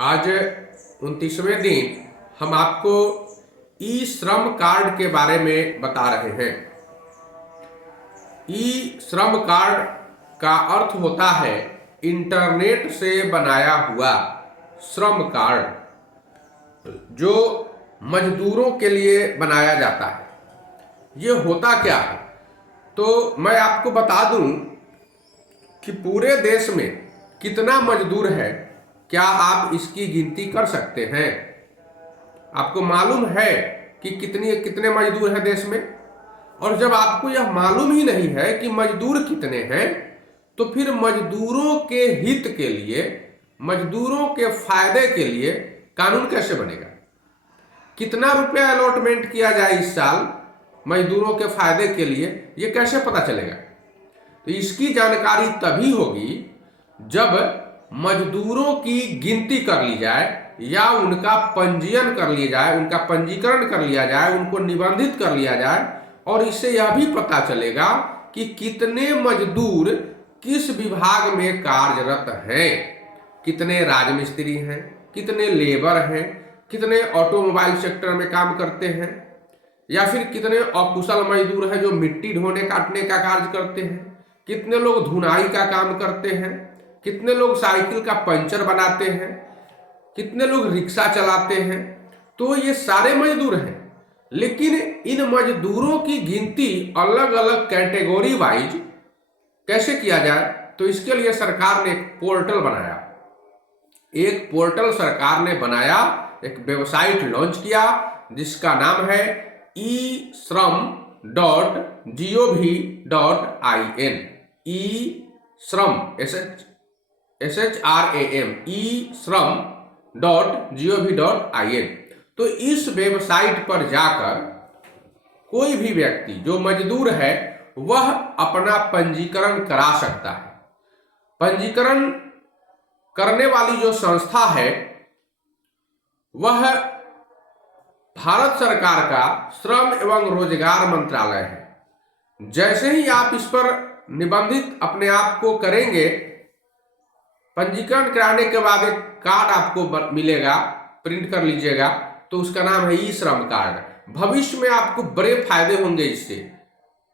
आज 29वें दिन हम आपको ई श्रम कार्ड के बारे में बता रहे हैं। ई श्रम कार्ड का अर्थ होता है इंटरनेट से बनाया हुआ श्रम कार्ड, जो मजदूरों के लिए बनाया जाता है। ये होता क्या है, तो मैं आपको बता दूं कि पूरे देश में कितना मजदूर है, क्या आप इसकी गिनती कर सकते हैं? आपको मालूम है कि कितने मजदूर हैं देश में? और जब आपको यह मालूम ही नहीं है कि मजदूर कितने हैं, तो फिर मजदूरों के हित के लिए, मजदूरों के फायदे के लिए कानून कैसे बनेगा? कितना रुपया अलॉटमेंट किया जाए इस साल मजदूरों के फायदे के लिए, यह कैसे पता चलेगा? तो इसकी जानकारी तभी होगी जब मजदूरों की गिनती कर ली जाए या उनका पंजीयन कर लिया जाए, उनका पंजीकरण कर लिया जाए, उनको निबंधित कर लिया जाए। और इससे यह भी पता चलेगा कि कितने मजदूर किस विभाग में कार्यरत हैं, कितने राजमिस्त्री हैं, कितने लेबर हैं, कितने ऑटोमोबाइल सेक्टर में काम करते हैं, या फिर कितने अकुशल मजदूर हैं जो मिट्टी ढोने काटने का कार्य करते हैं, कितने लोग धुनाई का काम करते हैं, कितने लोग साइकिल का पंचर बनाते हैं, कितने लोग रिक्शा चलाते हैं। तो ये सारे मजदूर हैं, लेकिन इन मजदूरों की गिनती अलग अलग कैटेगरी वाइज कैसे किया जाए, तो इसके लिए सरकार ने एक पोर्टल बनाया। एक पोर्टल सरकार ने बनाया, एक वेबसाइट लॉन्च किया जिसका नाम है eShram.gov.in। eShram eShram.gov.in। तो इस वेबसाइट पर जाकर कोई भी व्यक्ति जो मजदूर है वह अपना पंजीकरण करा सकता है। पंजीकरण करने वाली जो संस्था है वह भारत सरकार का श्रम एवं रोजगार मंत्रालय है। जैसे ही आप इस पर निबंधित अपने आप को करेंगे, पंजीकरण कराने के बाद एक कार्ड आपको मिलेगा, प्रिंट कर लीजिएगा, तो उसका नाम है ई श्रम कार्ड। भविष्य में आपको बड़े फायदे होंगे इससे।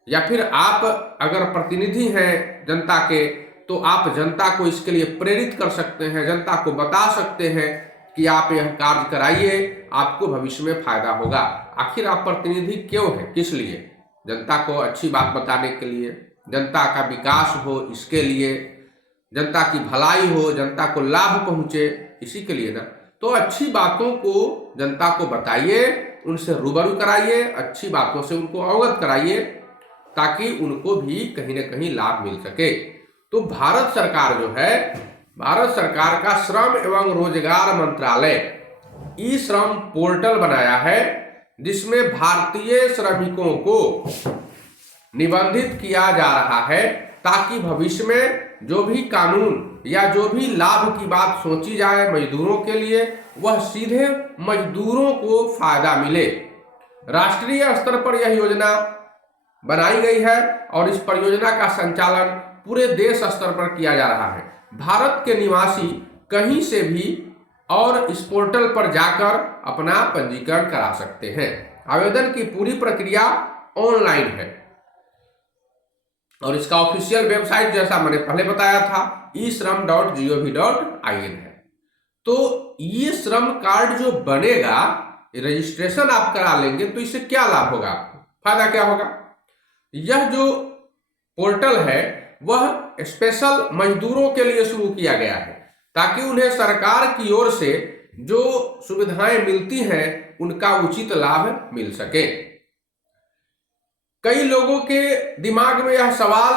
या फिर आप अगर प्रतिनिधि हैं जनता के, तो आप जनता को इसके लिए प्रेरित कर सकते हैं, जनता को बता सकते हैं कि आप यह कार्य कराइए, आपको भविष्य में फायदा होगा। आखिर आप प्रतिनिधि क्यों हैं? किस लिए? जनता को अच्छी बात बताने के लिए, जनता का विकास हो इसके लिए, जनता की भलाई हो, जनता को लाभ पहुंचे, इसी के लिए ना। तो अच्छी बातों को जनता को बताइए, उनसे रूबरू कराइए, अच्छी बातों से उनको अवगत कराइए, ताकि उनको भी कहीं ना कहीं लाभ मिल सके। तो भारत सरकार जो है, भारत सरकार का श्रम एवं रोजगार मंत्रालय ई श्रम पोर्टल बनाया है, जिसमें भारतीय श्रमिकों को निबंधित किया जा रहा है, ताकि भविष्य में जो भी कानून या जो भी लाभ की बात सोची जाए मजदूरों के लिए, वह सीधे मजदूरों को फायदा मिले। राष्ट्रीय स्तर पर यह योजना बनाई गई है और इस परियोजना का संचालन पूरे देश स्तर पर किया जा रहा है। भारत के निवासी कहीं से भी और इस पोर्टल पर जाकर अपना पंजीकरण करा सकते हैं। आवेदन की पूरी प्रक्रिया ऑनलाइन है और इसका ऑफिशियल वेबसाइट, जैसा मैंने पहले बताया था, eShram.gov.in है। तो ये श्रम कार्ड जो बनेगा, रजिस्ट्रेशन आप करा लेंगे, तो इससे क्या लाभ होगा? आपको फायदा क्या होगा? यह जो पोर्टल है वह स्पेशल मजदूरों के लिए शुरू किया गया है, ताकि उन्हें सरकार की ओर से जो सुविधाएं मिलती हैं उनका उचित लाभ मिल सके। कई लोगों के दिमाग में यह सवाल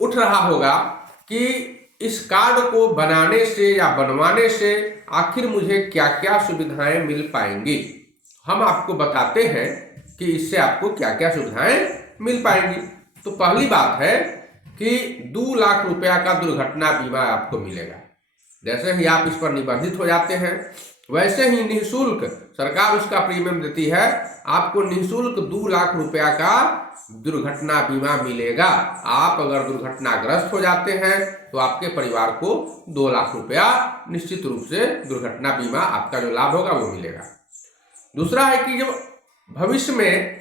उठ रहा होगा कि इस कार्ड को बनाने से या बनवाने से आखिर मुझे क्या क्या सुविधाएं मिल पाएंगी। हम आपको बताते हैं कि इससे आपको क्या क्या सुविधाएं मिल पाएंगी। तो पहली बात है कि 2 लाख रुपया का दुर्घटना बीमा आपको मिलेगा। जैसे ही आप इस पर निबंधित हो जाते हैं, वैसे ही निःशुल्क सरकार उसका प्रीमियम देती है, आपको निःशुल्क 2 लाख रुपया का दुर्घटना बीमा मिलेगा। आप अगर दुर्घटनाग्रस्त हो जाते हैं तो आपके परिवार को 2 लाख रुपया निश्चित रूप से दुर्घटना बीमा आपका जो लाभ होगा वो मिलेगा। दूसरा है कि जब भविष्य में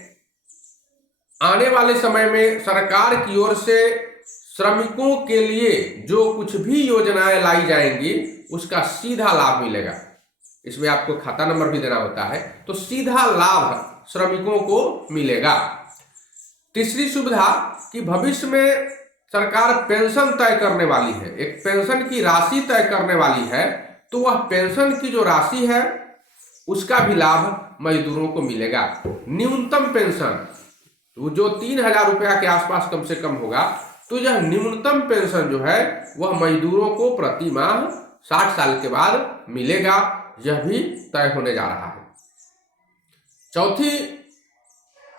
आने वाले समय में सरकार की ओर से श्रमिकों के लिए जो कुछ भी योजनाएं लाई जाएंगी उसका सीधा लाभ मिलेगा। इसमें आपको खाता नंबर भी देना होता है, तो सीधा लाभ श्रमिकों को मिलेगा। तीसरी सुविधा कि भविष्य में सरकार पेंशन तय करने वाली है, एक पेंशन की राशि तय करने वाली है, तो वह पेंशन की जो राशि है उसका भी लाभ मजदूरों को मिलेगा। न्यूनतम पेंशन जो 3,000 रुपया के आसपास कम से कम होगा, तो यह न्यूनतम पेंशन जो है वह मजदूरों को प्रति माह 60 साल के बाद मिलेगा। यह भी तय होने जा रहा है।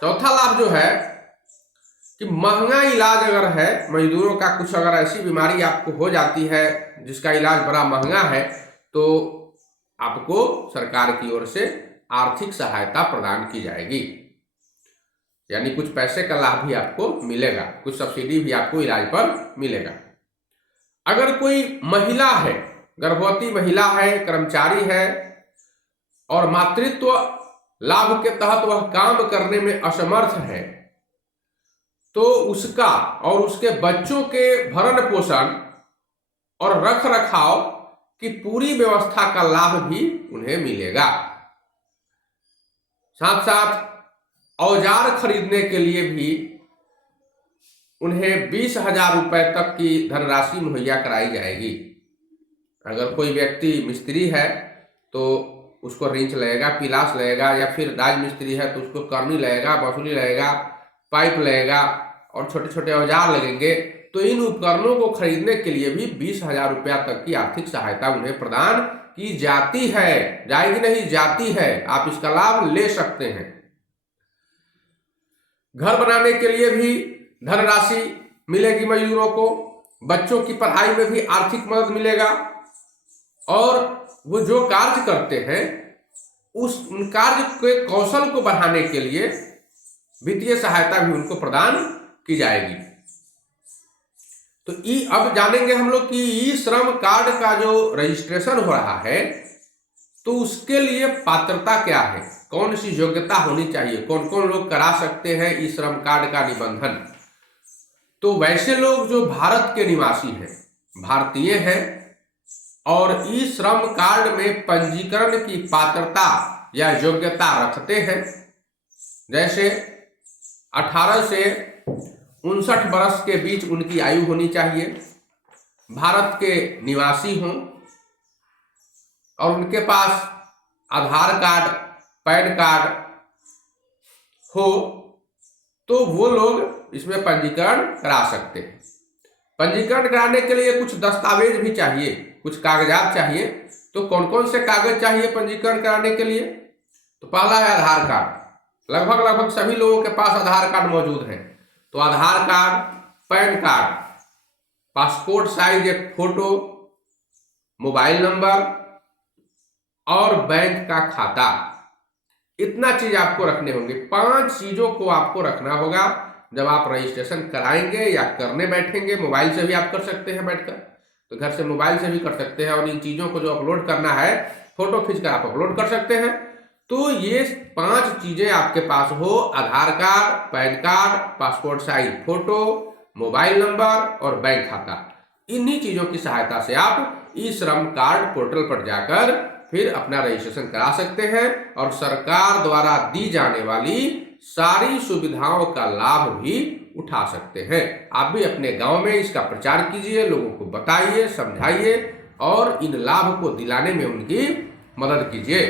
चौथा लाभ जो है कि महंगा इलाज अगर है, मजदूरों का कुछ अगर ऐसी बीमारी आपको हो जाती है जिसका इलाज बड़ा महंगा है, तो आपको सरकार की ओर से आर्थिक सहायता प्रदान की जाएगी, यानी कुछ पैसे का लाभ भी आपको मिलेगा, कुछ सब्सिडी भी आपको इलाज पर मिलेगा। अगर कोई महिला है, गर्भवती महिला है, कर्मचारी है और मातृत्व लाभ के तहत वह काम करने में असमर्थ है, तो उसका और उसके बच्चों के भरण पोषण और रख रखाव की पूरी व्यवस्था का लाभ भी उन्हें मिलेगा। साथ साथ औजार खरीदने के लिए भी उन्हें 20,000 रुपए तक की धनराशि मुहैया कराई जाएगी। अगर कोई व्यक्ति मिस्त्री है तो उसको रिंच लगेगा, पिलास लगेगा, या फिर राजमिस्त्री है तो उसको करनी लगेगा, बसुली लगेगा, पाइप लगेगा और छोटे छोटे औजार लगेंगे। तो इन उपकरणों को खरीदने के लिए भी 20,000 रुपया तक की आर्थिक सहायता उन्हें प्रदान की जाती है, जाएगी नहीं, जाती है। आप इसका लाभ ले सकते हैं। घर बनाने के लिए भी धनराशि मिलेगी मजदूरों को, बच्चों की पढ़ाई में भी आर्थिक मदद मिलेगा, और वो जो कार्य करते हैं उस कार्य के कौशल को बढ़ाने के लिए वित्तीय सहायता भी उनको प्रदान की जाएगी। तो अब जानेंगे हम लोग कि ई श्रम कार्ड का जो रजिस्ट्रेशन हो रहा है तो उसके लिए पात्रता क्या है, कौन सी योग्यता होनी चाहिए, कौन कौन लोग करा सकते हैं ई श्रम कार्ड का निबंधन। तो वैसे लोग जो भारत के निवासी हैं, भारतीय हैं और ई श्रम कार्ड में पंजीकरण की पात्रता या योग्यता रखते हैं, जैसे 18 से 59 वर्ष के बीच उनकी आयु होनी चाहिए, भारत के निवासी हों और उनके पास आधार कार्ड, पैन कार्ड हो, तो वो लोग इसमें पंजीकरण करा सकते हैं। पंजीकरण कराने के लिए कुछ दस्तावेज भी चाहिए, कुछ कागजात चाहिए। तो कौन कौन से कागज चाहिए पंजीकरण कराने के लिए? तो पहला है आधार कार्ड। लगभग सभी लोगों के पास आधार कार्ड मौजूद है। तो Aadhaar card, PAN card, passport size एक फोटो, मोबाइल नंबर और बैंक का खाता, इतना चीज आपको रखने होंगे। 5 चीजों को आपको रखना होगा जब आप रजिस्ट्रेशन कराएंगे या करने बैठेंगे। मोबाइल से भी आप कर सकते हैं बैठकर, तो घर से मोबाइल से भी कर सकते हैं, और इन चीजों को जो अपलोड करना है फोटो खींचकर आप अपलोड कर सकते हैं। तो ये 5 चीजें आपके पास हो, Aadhaar card, PAN card, passport size photo, mobile number और बैंक खाता। इन्हीं चीजों की सहायता से आप ई श्रम कार्ड पोर्टल पर जाकर फिर अपना रजिस्ट्रेशन करा सकते हैं और सरकार द्वारा दी जाने वाली सारी सुविधाओं का लाभ भी उठा सकते हैं। आप भी अपने गांव में इसका प्रचार कीजिए, लोगों को बताइए, समझाइए और इन लाभ को दिलाने में उनकी मदद कीजिए।